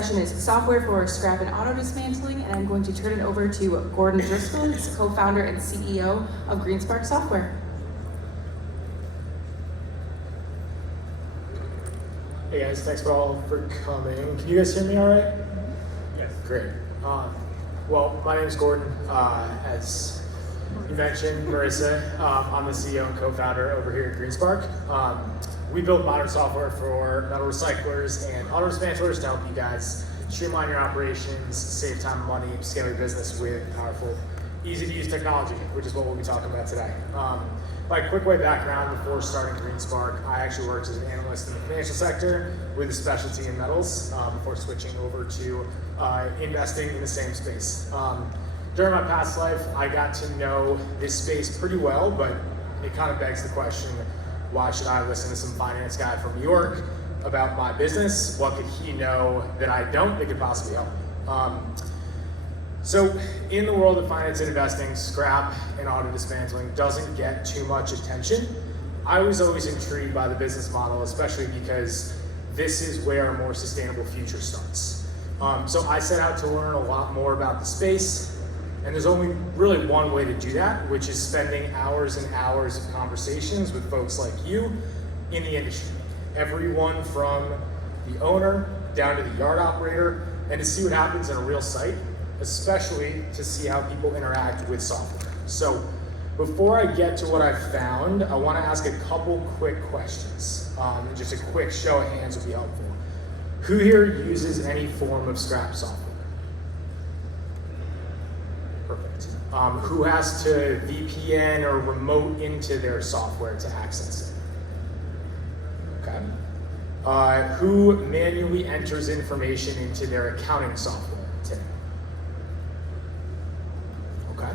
Session is software for scrap and auto dismantling, and I'm going to turn it over to Gordon Driscoll, who's co-founder and CEO of GreenSpark Software. Hey guys, thanks for coming. Can you guys hear me all right? Yes. Great. Well, my name is Gordon. As you mentioned, Marissa, I'm the CEO and co-founder over here at GreenSpark. We build modern software for metal recyclers and auto dismantlers to help you guys streamline your operations, save time and money, scale your business with powerful, easy-to-use technology, which is what we'll be talking about today. By quick way background, before starting GreenSpark, I actually worked as an analyst in the financial sector with a specialty in metals before switching over to investing in the same space. During my past life, I got to know this space pretty well, but it kind of begs the question, why should I listen to some finance guy from New York about my business? What could he know that I don't that could possibly help? So in the world of finance and investing, scrap and auto dismantling doesn't get too much attention. I was always intrigued by the business model, especially because this is where a more sustainable future starts. So I set out to learn a lot more about the space, and there's only really one way to do that, which is spending hours and hours of conversations with folks like you in the industry. Everyone from the owner down to the yard operator, and to see what happens in a real site, especially to see how people interact with software. So before I get to what I've found, I want to ask a couple quick questions. And just a quick show of hands would be helpful. Who here uses any form of scrap software? Perfect. Who has to VPN or remote into their software to access it? Okay. Who manually enters information into their accounting software today? Okay.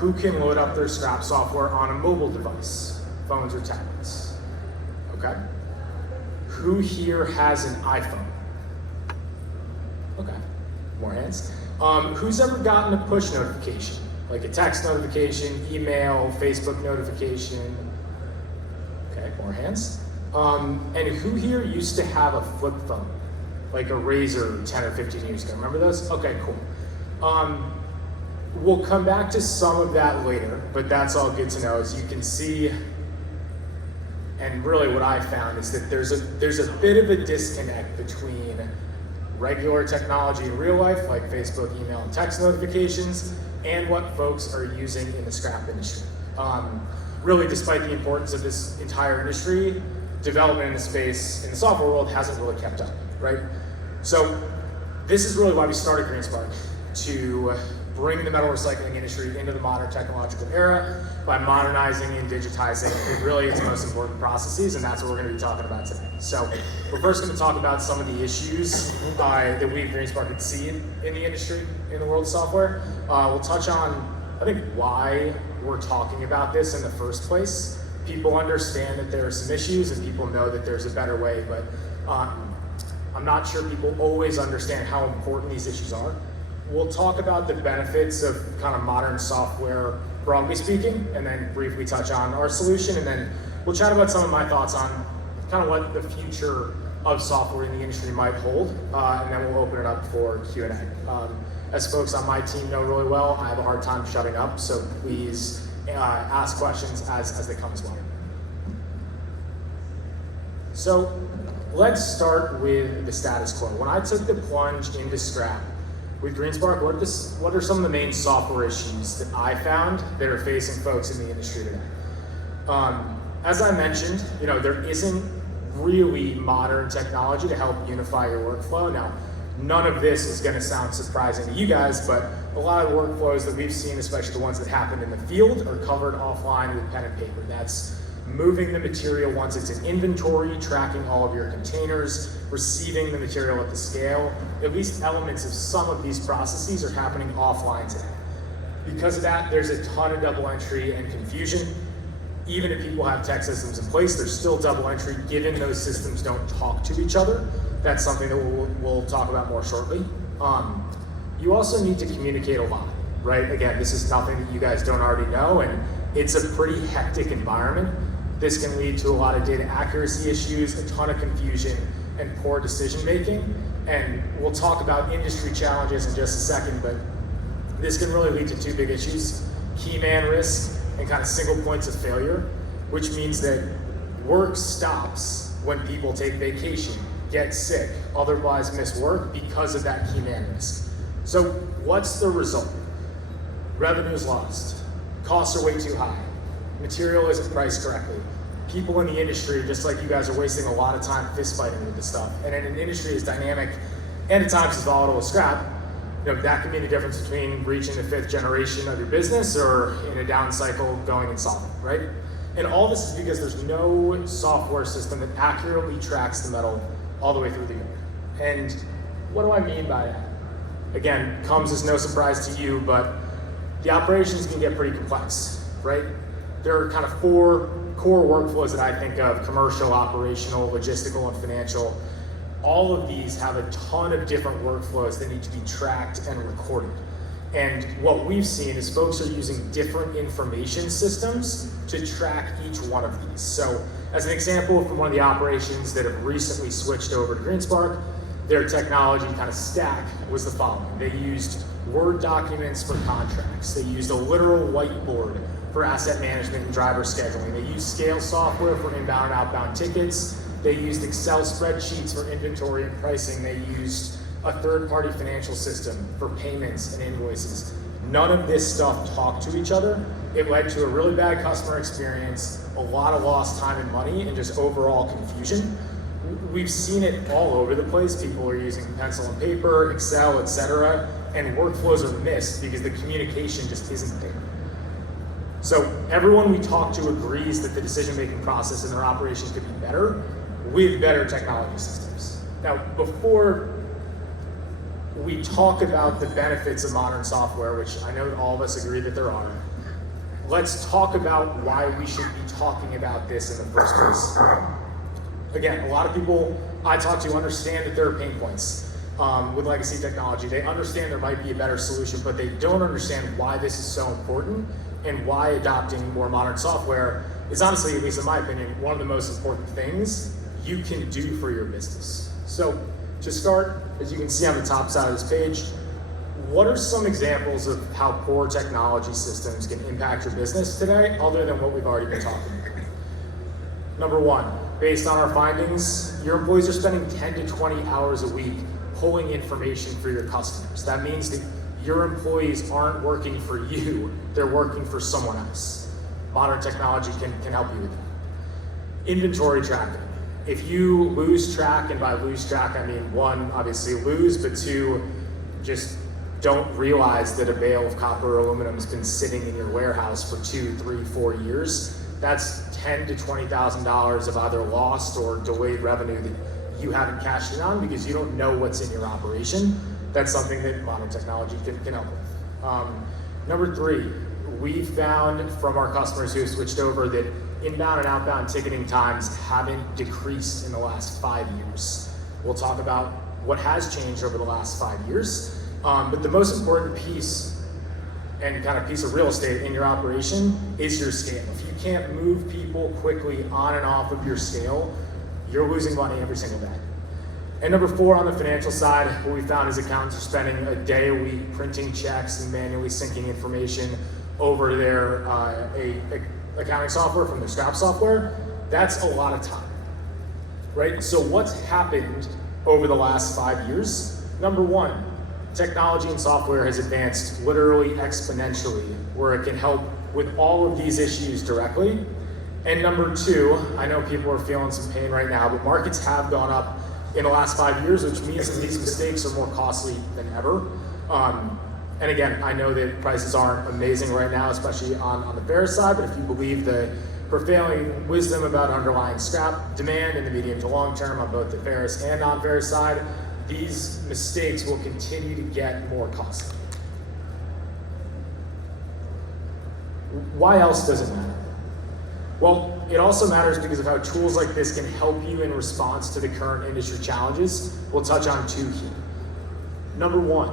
Who can load up their scrap software on a mobile device, phones or tablets? Okay. Who here has an iPhone? Okay. More hands. Who's ever gotten a push notification? Like a text notification, email, Facebook notification? Okay, more hands. And who here used to have a flip phone? Like a Razor 10 or 15 years ago, remember those? Okay, cool. We'll come back to some of that later, but that's all good to know. As you can see, and really what I found is that there's a bit of a disconnect between regular technology in real life, like Facebook, email, and text notifications, and what folks are using in the scrap industry. Really, despite the importance of this entire industry, development in the space, in the software world, hasn't really kept up, right? So this is really why we started GreenSpark, to bring the metal recycling industry into the modern technological era by modernizing and digitizing really its most important processes, and that's what we're going to be talking about today. So we're first going to talk about some of the issues that we at GreenSpark could see in the industry, in the world of software. We'll touch on, I think, why we're talking about this in the first place. People understand that there are some issues and people know that there's a better way, but I'm not sure people always understand how important these issues are. We'll talk about the benefits of kind of modern software, broadly speaking, and then briefly touch on our solution, and then we'll chat about some of my thoughts on kind of what the future of software in the industry might hold, and then we'll open it up for Q&A. As folks on my team know really well, I have a hard time shutting up, so please ask questions as they come as well. So let's start with the status quo. When I took the plunge into scrap with GreenSpark, what are some of the main software issues that I found that are facing folks in the industry today? As I mentioned, there isn't really modern technology to help unify your workflow. Now, none of this is going to sound surprising to you guys, but a lot of workflows that we've seen, especially the ones that happen in the field, are covered offline with pen and paper. That's moving the material once it's in inventory, tracking all of your containers, receiving the material at the scale. At least elements of some of these processes are happening offline today. Because of that, there's a ton of double entry and confusion. Even if people have tech systems in place, there's still double entry given those systems don't talk to each other. That's something that we'll talk about more shortly. You also need to communicate a lot, right? Again, this is nothing that you guys don't already know, and it's a pretty hectic environment. This can lead to a lot of data accuracy issues, a ton of confusion, and poor decision making. And we'll talk about industry challenges in just a second, but this can really lead to two big issues: key man risk and kind of single points of failure, which means that work stops when people take vacation, get sick, otherwise miss work because of that key man risk. So what's the result? Revenue is lost, costs are way too high, material isn't priced correctly. People in the industry, just like you guys, are wasting a lot of time fist fighting with this stuff. And in an industry as dynamic and at times as volatile as scrap, that can be the difference between reaching the 5th generation of your business or in a down cycle going insolvent, right? And all this is because there's no software system that accurately tracks the metal all the way through the yard. And what do I mean by that? Again, comes as no surprise to you, but the operations can get pretty complex, right? There are kind of 4 core workflows that I think of: commercial, operational, logistical, and financial. All of these have a ton of different workflows that need to be tracked and recorded. And what we've seen is folks are using different information systems to track each one of these. So as an example from one of the operations that have recently switched over to GreenSpark, their technology kind of stack was the following. They used Word documents for contracts. They used a literal whiteboard for asset management and driver scheduling. They used scale software for inbound and outbound tickets. They used Excel spreadsheets for inventory and pricing. They used a third-party financial system for payments and invoices. None of this stuff talked to each other. It led to a really bad customer experience, a lot of lost time and money, and just overall confusion. We've seen it all over the place. People are using pencil and paper, Excel, etc., and workflows are missed because the communication just isn't there. So everyone we talk to agrees that the decision-making process in their operation could be better with better technology systems. Now, before we talk about the benefits of modern software, which I know that all of us agree that there are, let's talk about why we should be talking about this in the first place. Again, a lot of people I talk to understand that there are pain points with legacy technology. They understand there might be a better solution, but they don't understand why this is so important and why adopting more modern software is honestly, at least in my opinion, one of the most important things you can do for your business. So to start, as you can see on the top side of this page, what are some examples of how poor technology systems can impact your business today, other than what we've already been talking about? Number 1, based on our findings, your employees are spending 10 to 20 hours a week pulling information for your customers. That means that your employees aren't working for you, they're working for someone else. Modern technology can help you with that. Inventory tracking. If you lose track, and by lose track I mean 1, obviously lose, but 2, just don't realize that a bale of copper or aluminum has been sitting in your warehouse for 2, 3, 4 years, that's $10,000 to $20,000 of either lost or delayed revenue that you haven't cashed in on because you don't know what's in your operation. That's something that modern technology can help with. Number 3, we've found from our customers who have switched over that inbound and outbound ticketing times haven't decreased in the last 5 years. We'll talk about what has changed over the last 5 years, but the most important piece and kind of piece of real estate in your operation is your scale. If you can't move people quickly on and off of your scale, you're losing money every single day. And number 4, on the financial side, what we found is accountants are spending a day a week printing checks and manually syncing information over their accounting software from their scrap software. That's a lot of time, right? So what's happened over the last 5 years? Number 1, technology and software has advanced literally exponentially, where it can help with all of these issues directly. And number 2, I know people are feeling some pain right now, but markets have gone up in the last 5 years, which means that these mistakes are more costly than ever. And again, I know that prices aren't amazing right now, especially on the ferrous side, but if you believe the prevailing wisdom about underlying scrap demand in the medium to long term on both the ferrous and non-ferrous side, these mistakes will continue to get more costly. Why else does it matter? Well, it also matters because of how tools like this can help you in response to the current industry challenges. We'll touch on 2 here. Number 1,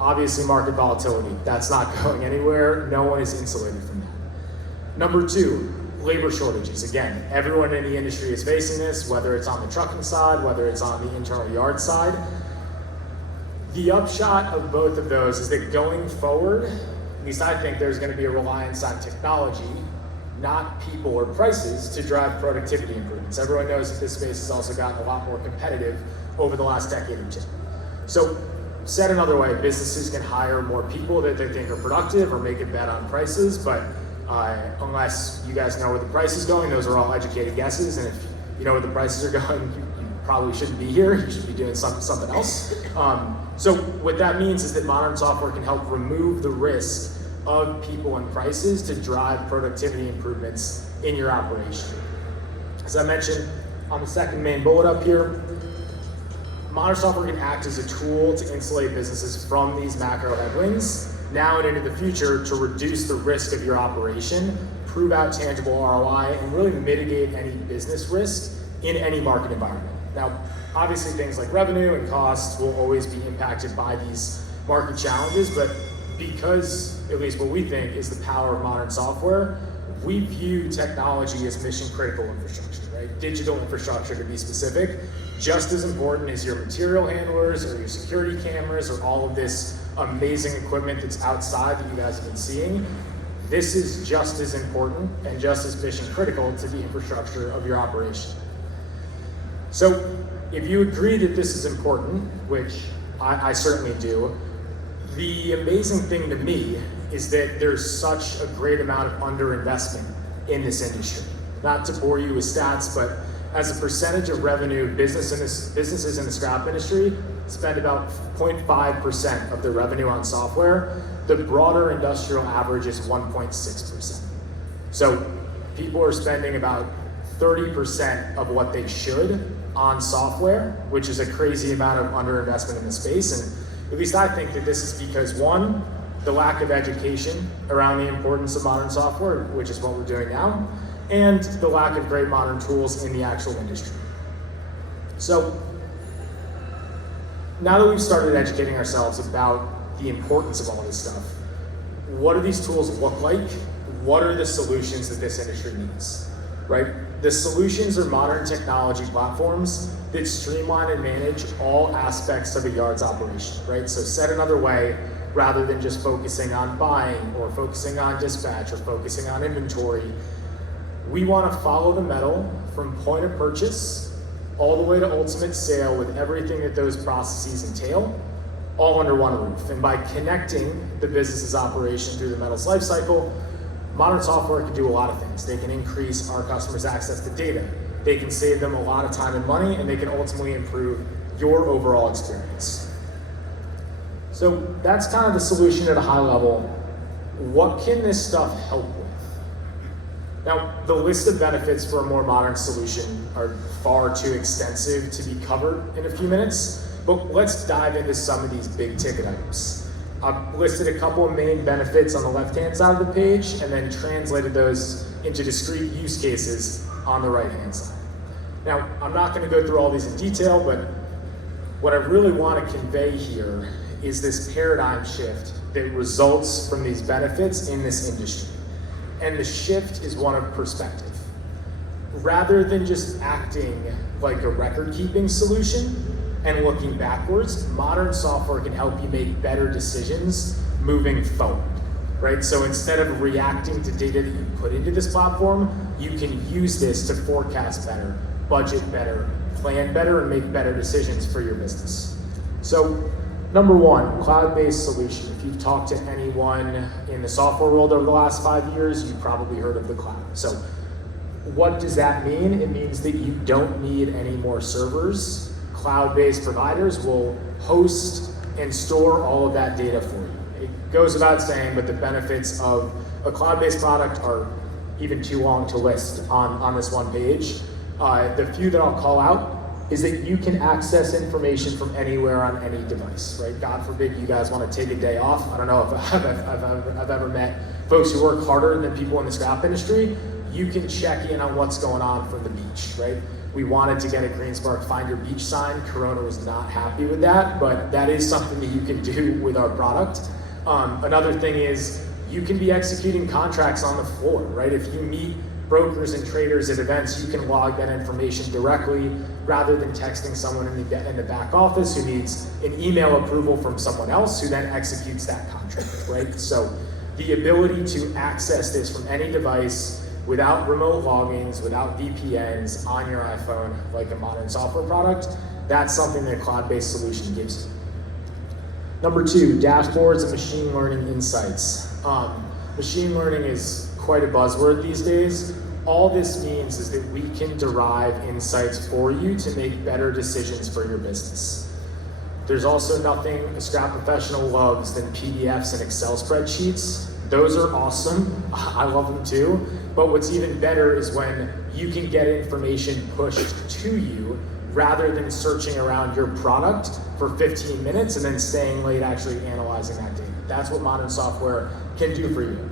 obviously market volatility. That's not going anywhere. No one is insulated from that. Number 2, labor shortages. Again, everyone in the industry is facing this, whether it's on the trucking side, whether it's on the internal yard side. The upshot of both of those is that going forward, at least I think there's going to be a reliance on technology, not people or prices, to drive productivity improvements. Everyone knows that this space has also gotten a lot more competitive over the last decade or two. So, said another way, businesses can hire more people that they think are productive or make a bet on prices, but unless you guys know where the price is going, those are all educated guesses, and if you know where the prices are going, you probably shouldn't be here. You should be doing something else. So what that means is that modern software can help remove the risk of people and prices to drive productivity improvements in your operation. As I mentioned on the second main bullet up here, modern software can act as a tool to insulate businesses from these macro headwinds now and into the future to reduce the risk of your operation, prove out tangible ROI, and really mitigate any business risk in any market environment. Now, obviously things like revenue and costs will always be impacted by these market challenges, but because, at least what we think, is the power of modern software, we view technology as mission critical infrastructure, right? Digital infrastructure to be specific, just as important as your material handlers or your security cameras or all of this amazing equipment that's outside that you guys have been seeing. This is just as important and just as mission critical to the infrastructure of your operation. So if you agree that this is important, which I certainly do, the amazing thing to me is that there's such a great amount of underinvestment in this industry. Not to bore you with stats, but as a percentage of revenue, businesses in the scrap industry spend about 0.5% of their revenue on software. The broader industrial average is 1.6%. So people are spending about 30% of what they should on software, which is a crazy amount of underinvestment in the space. And at least I think that this is because, one, the lack of education around the importance of modern software, which is what we're doing now, and the lack of great modern tools in the actual industry. So now that we've started educating ourselves about the importance of all this stuff, what do these tools look like? What are the solutions that this industry needs, right? The solutions are modern technology platforms that streamline and manage all aspects of a yard's operation, right? So said another way, rather than just focusing on buying or focusing on dispatch or focusing on inventory, we want to follow the metal from point of purchase all the way to ultimate sale with everything that those processes entail, all under one roof. And by connecting the business's operation through the metal's life cycle, modern software can do a lot of things. They can increase our customers' access to data. They can save them a lot of time and money, and they can ultimately improve your overall experience. So that's kind of the solution at a high level. What can this stuff help with? Now, the list of benefits for a more modern solution are far too extensive to be covered in a few minutes, but let's dive into some of these big ticket items. I've listed a couple of main benefits on the left-hand side of the page and then translated those into discrete use cases on the right-hand side. Now, I'm not going to go through all these in detail, but what I really want to convey here is this paradigm shift that results from these benefits in this industry. And the shift is one of perspective. Rather than just acting like a record-keeping solution and looking backwards, modern software can help you make better decisions moving forward, right? So instead of reacting to data that you put into this platform, you can use this to forecast better, budget better, plan better, and make better decisions for your business. So number one, cloud-based solution. If you've talked to anyone in the software world over the last 5 years, you've probably heard of the cloud. So what does that mean? It means that you don't need any more servers. Cloud-based providers will host and store all of that data for you. It goes without saying, but the benefits of a cloud-based product are even too long to list on this one page. The few that I'll call out is that you can access information from anywhere on any device, right? God forbid you guys want to take a day off. I don't know if I've ever met folks who work harder than people in the scrap industry. You can check in on what's going on from the beach, right? We wanted to get a GreenSpark Find Your Beach sign. Corona was not happy with that, but that is something that you can do with our product. Another thing is you can be executing contracts on the floor, right? If you meet brokers and traders at events, you can log that information directly rather than texting someone in the back office who needs an email approval from someone else who then executes that contract, right? So the ability to access this from any device without remote logins, without VPNs on your iPhone, like a modern software product, that's something that a cloud-based solution gives you. Number 2, dashboards and machine learning insights. Machine learning is quite a buzzword these days. All this means is that we can derive insights for you to make better decisions for your business. There's also nothing a scrap professional loves than PDFs and Excel spreadsheets. Those are awesome. I love them too. But what's even better is when you can get information pushed to you rather than searching around your product for 15 minutes and then staying late actually analyzing that data. That's what modern software can do for you.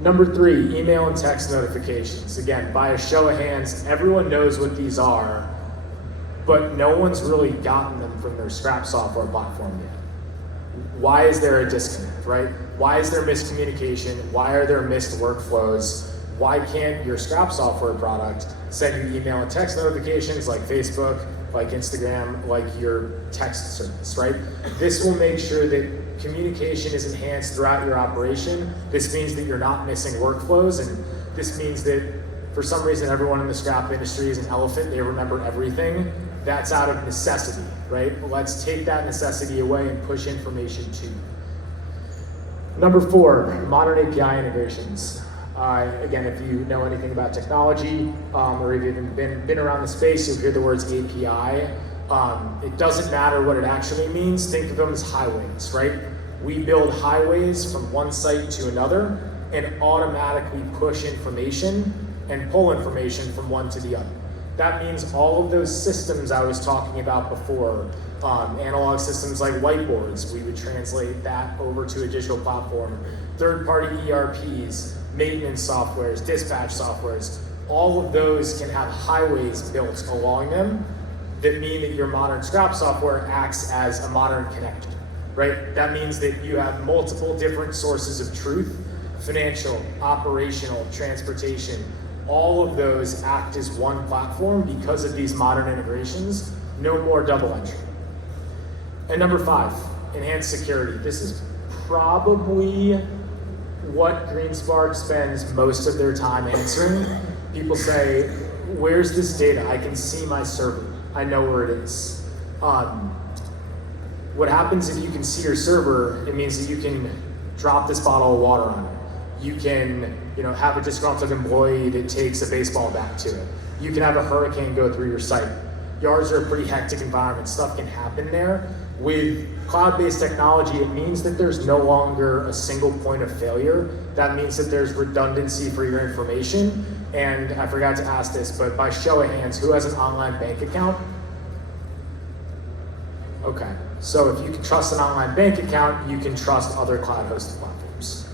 Number 3, email and text notifications. Again, by a show of hands, everyone knows what these are, but no one's really gotten them from their scrap software platform yet. Why is there a disconnect, right? Why is there miscommunication? Why are there missed workflows? Why can't your scrap software product send you email and text notifications like Facebook, like Instagram, like your text service, right? This will make sure that communication is enhanced throughout your operation. This means that you're not missing workflows, and this means that for some reason everyone in the scrap industry is an elephant, they remember everything. That's out of necessity, right? Let's take that necessity away and push information to you. Number 4, modern API integrations. Again, if you know anything about technology or if you've even been around the space, you'll hear the words API. It doesn't matter what it actually means. Think of them as highways, right? We build highways from one site to another and automatically push information and pull information from one to the other. That means all of those systems I was talking about before, analog systems like whiteboards, we would translate that over to a digital platform, third-party ERPs, maintenance softwares, dispatch softwares, all of those can have highways built along them that mean that your modern scrap software acts as a modern connector, right? That means that you have multiple different sources of truth, financial, operational, transportation, all of those act as one platform because of these modern integrations, no more double entry. And number 5, enhanced security. This is probably what GreenSpark spends most of their time answering. People say, where's this data? I can see my server. I know where it is. What happens if you can see your server, it means that you can drop this bottle of water on it. You can have a disgruntled employee that takes a baseball bat to it. You can have a hurricane go through your site. Yards are a pretty hectic environment. Stuff can happen there. With cloud-based technology, it means that there's no longer a single point of failure. That means that there's redundancy for your information. And I forgot to ask this, but by show of hands, who has an online bank account? Okay, so if you can trust an online bank account, you can trust other cloud-hosted platforms.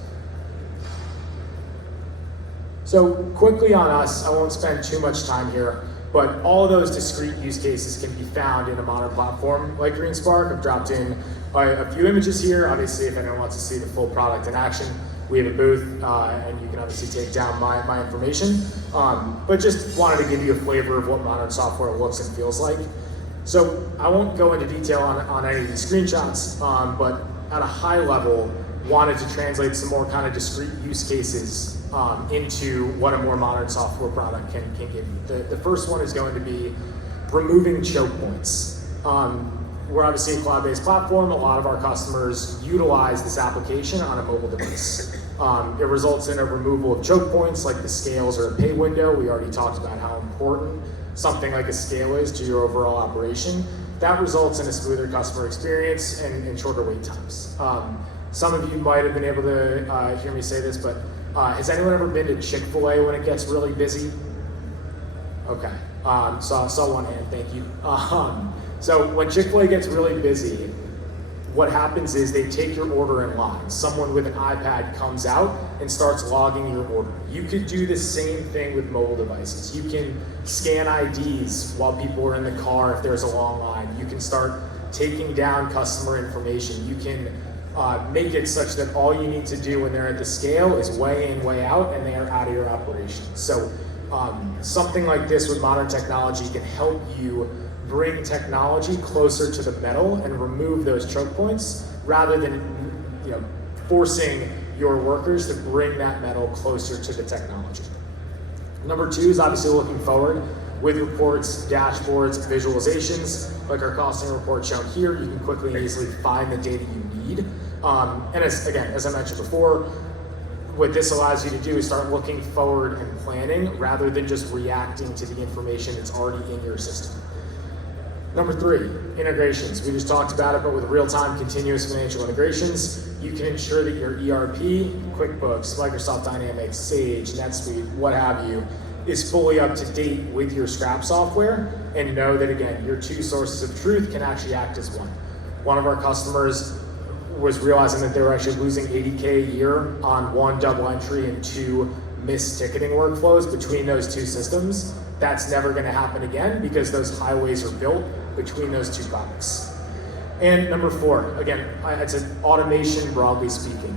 So quickly on us, I won't spend too much time here, but all of those discrete use cases can be found in a modern platform like GreenSpark. I've dropped in a few images here. Obviously, if anyone wants to see the full product in action, we have a booth, and you can obviously take down my information. But just wanted to give you a flavor of what modern software looks and feels like. So I won't go into detail on any of these screenshots, but at a high level, wanted to translate some more kind of discrete use cases into what a more modern software product can give you. The first one is going to be removing choke points. We're obviously a cloud-based platform. A lot of our customers utilize this application on a mobile device. It results in a removal of choke points like the scales or a pay window. We already talked about how important something like a scale is to your overall operation. That results in a smoother customer experience and shorter wait times. Some of you might have been able to hear me say this, but has anyone ever been to Chick-fil-A when it gets really busy? Okay, saw one hand, thank you. So when Chick-fil-A gets really busy, what happens is they take your order in line. Someone with an iPad comes out and starts logging your order. You could do the same thing with mobile devices. You can scan IDs while people are in the car if there's a long line. You can start taking down customer information. You can make it such that all you need to do when they're at the scale is weigh in, weigh out, and they are out of your operation. So Something like this with modern technology can help you bring technology closer to the metal and remove those choke points rather than forcing your workers to bring that metal closer to the technology. Number two is obviously looking forward with reports, dashboards, visualizations, like our costing report shown here. You can quickly and easily find the data you need. And as I mentioned before, what this allows you to do is start looking forward and planning rather than just reacting to the information that's already in your system. Number three, integrations. We just talked about it, but with real-time continuous financial integrations, you can ensure that your ERP, QuickBooks, Microsoft Dynamics, Sage, NetSuite, what have you, is fully up to date with your Scrap software, and know that, again, your two sources of truth can actually act as one. One of our customers was realizing that they were actually losing $80K a year on one double entry and two missed ticketing workflows between those two systems. That's never going to happen again because those highways are built between those two products. And number four, again, it's an automation broadly speaking,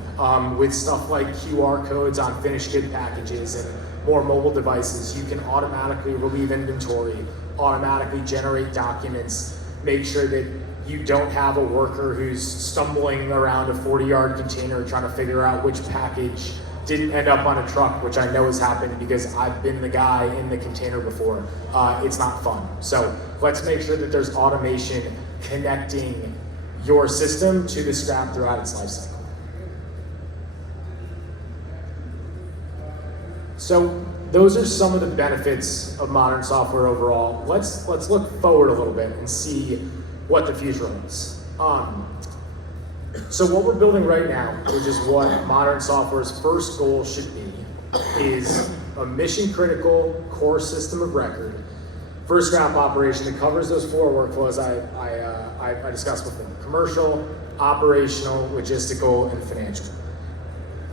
with stuff like QR codes on finished good packages and more mobile devices. You can automatically relieve inventory, automatically generate documents, make sure that you don't have a worker who's stumbling around a 40-yard container trying to figure out which package didn't end up on a truck, which I know has happened because I've been the guy in the container before. It's not fun. So let's make sure that there's automation connecting your system to the scrap throughout its life cycle. So those are some of the benefits of modern software overall. Let's look forward a little bit and see what the future holds. So what we're building right now, which is what modern software's first goal should be, is a mission-critical core system of record for a scrap operation that covers those four workflows I discussed before: commercial, operational, logistical, and financial.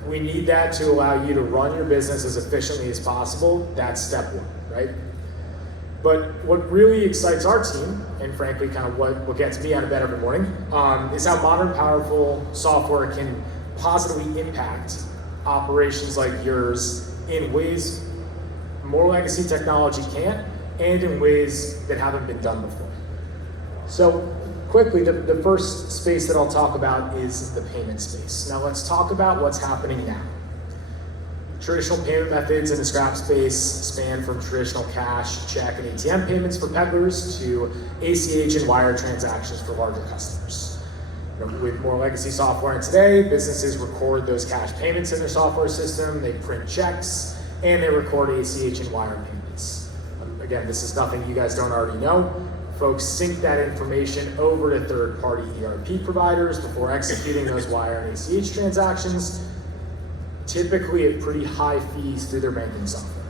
We need that to allow you to run your business as efficiently as possible. That's step one, right? But what really excites our team, and frankly kind of what gets me out of bed every morning, is how modern, powerful software can positively impact operations like yours in ways more legacy technology can't, and in ways that haven't been done before. So quickly, the first space that I'll talk about is the payment space. Now let's talk about what's happening now. Traditional payment methods in the scrap space span from traditional cash, check, and ATM payments for peddlers to ACH and wire transactions for larger customers. With more legacy software today, businesses record those cash payments in their software system, they print checks, and they record ACH and wire payments. Again, this is nothing you guys don't already know. Folks sync that information over to third-party ERP providers before executing those wire and ACH transactions, typically at pretty high fees through their banking software.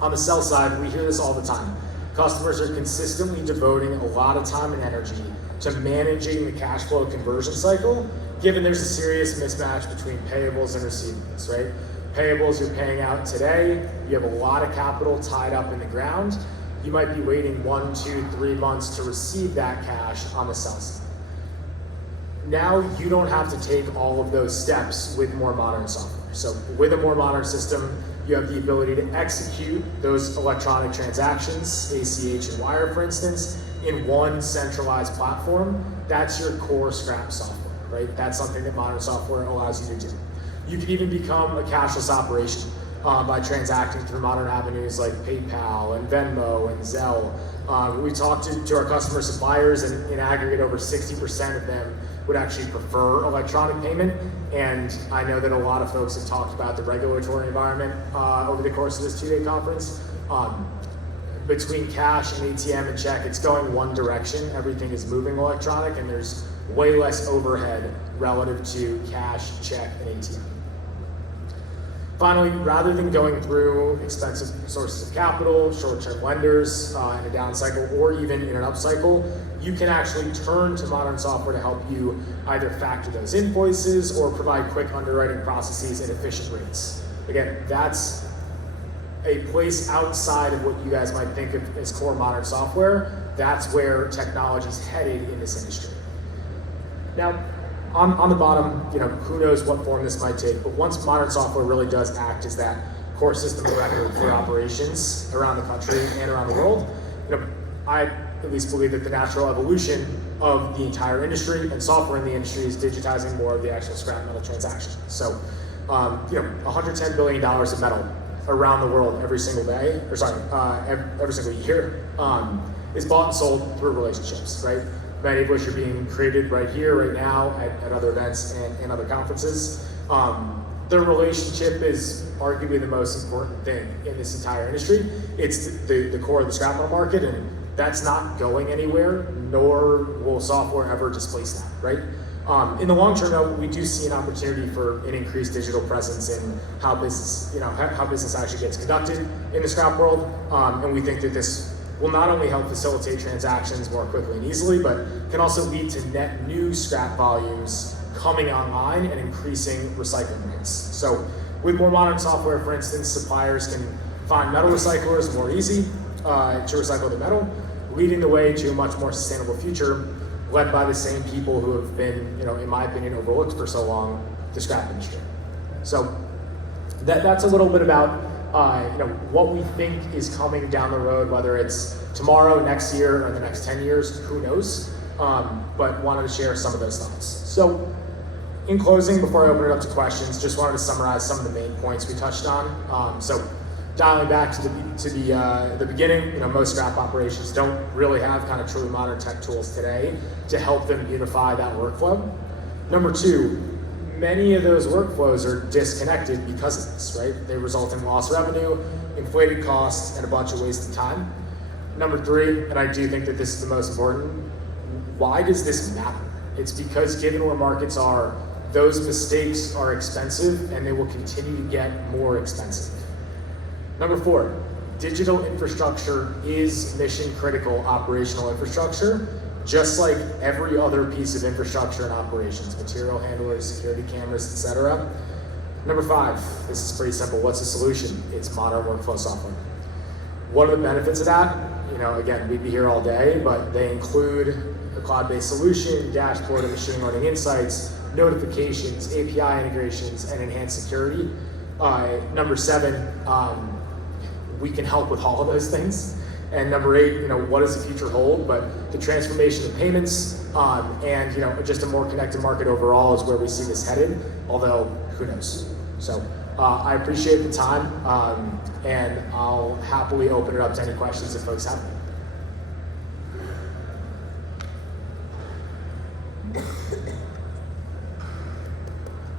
On the sell side, we hear this all the time. Customers are consistently devoting a lot of time and energy to managing the cash flow conversion cycle, given there's a serious mismatch between payables and receivables, right? Payables you're paying out today, you have a lot of capital tied up in the ground, you might be waiting 1, 2, 3 months to receive that cash on the sell side. Now you don't have to take all of those steps with more modern software. So with a more modern system, you have the ability to execute those electronic transactions, ACH and wire for instance, in one centralized platform. That's your core scrap software, right? That's something that modern software allows you to do. You can even become a cashless operation by transacting through modern avenues like PayPal and Venmo and Zelle. We talked to our customer suppliers, and in aggregate over 60% of them would actually prefer electronic payment. And I know that a lot of folks have talked about the regulatory environment over the course of this 2-day conference. Between cash and ATM and check, it's going one direction. Everything is moving electronic, and there's way less overhead relative to cash, check, and ATM. Finally, rather than going through expensive sources of capital, short-term lenders in a down cycle, or even in an up cycle, you can actually turn to modern software to help you either factor those invoices or provide quick underwriting processes at efficient rates. Again, that's a place outside of what you guys might think of as core modern software. That's where technology is headed in this industry. Now, on the bottom, who knows what form this might take, but once modern software really does act as that core system of record for operations around the country and around the world. I at least believe that the natural evolution of the entire industry and software in the industry is digitizing more of the actual scrap metal transaction. So, $110 billion of metal around the world every single day, every single year, is bought and sold through relationships, right? Many of which are being created right here, right now, at other events and other conferences. The relationship is arguably the most important thing in this entire industry. It's the core of the scrap metal market, and that's not going anywhere, nor will software ever displace that, right? In the long term, though, we do see an opportunity for an increased digital presence in how business actually gets conducted in the scrap world, and we think that this will not only help facilitate transactions more quickly and easily, but can also lead to net new scrap volumes coming online and increasing recycling rates. So with more modern software, for instance, suppliers can find metal recyclers more easy to recycle the metal, leading the way to a much more sustainable future led by the same people who have been, in my opinion, overlooked for so long, the scrap industry. So that's a little bit about what we think is coming down the road, whether it's tomorrow, next year, or the next 10 years, who knows, but wanted to share some of those thoughts. So in closing, before I open it up to questions, just wanted to summarize some of the main points we touched on. So dialing back to the beginning, most scrap operations don't really have kind of truly modern tech tools today to help them unify that workflow. Number two, many of those workflows are disconnected because of this, right? They result in lost revenue, inflated costs, and a bunch of wasted time. Number three, and I do think that this is the most important, why does this matter? It's because given where markets are, those mistakes are expensive and they will continue to get more expensive. Number four, digital infrastructure is mission critical operational infrastructure, just like every other piece of infrastructure in operations, material handlers, security cameras, etc. Number five, this is pretty simple. What's the solution? It's modern workflow software. What are the benefits of that? Again, we'd be here all day, but they include a cloud-based solution, dashboard of machine learning insights, notifications, API integrations, and enhanced security. Number seven, we can help with all of those things. And number eight, what does the future hold? But the transformation of payments and just a more connected market overall is where we see this headed, although who knows. So I appreciate the time and I'll happily open it up to any questions if folks have them.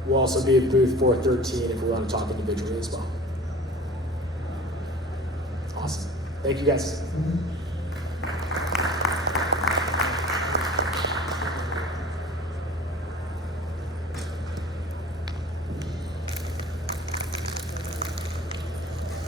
We'll also be at booth 413 if we want to talk individually as well. Awesome. Thank you guys.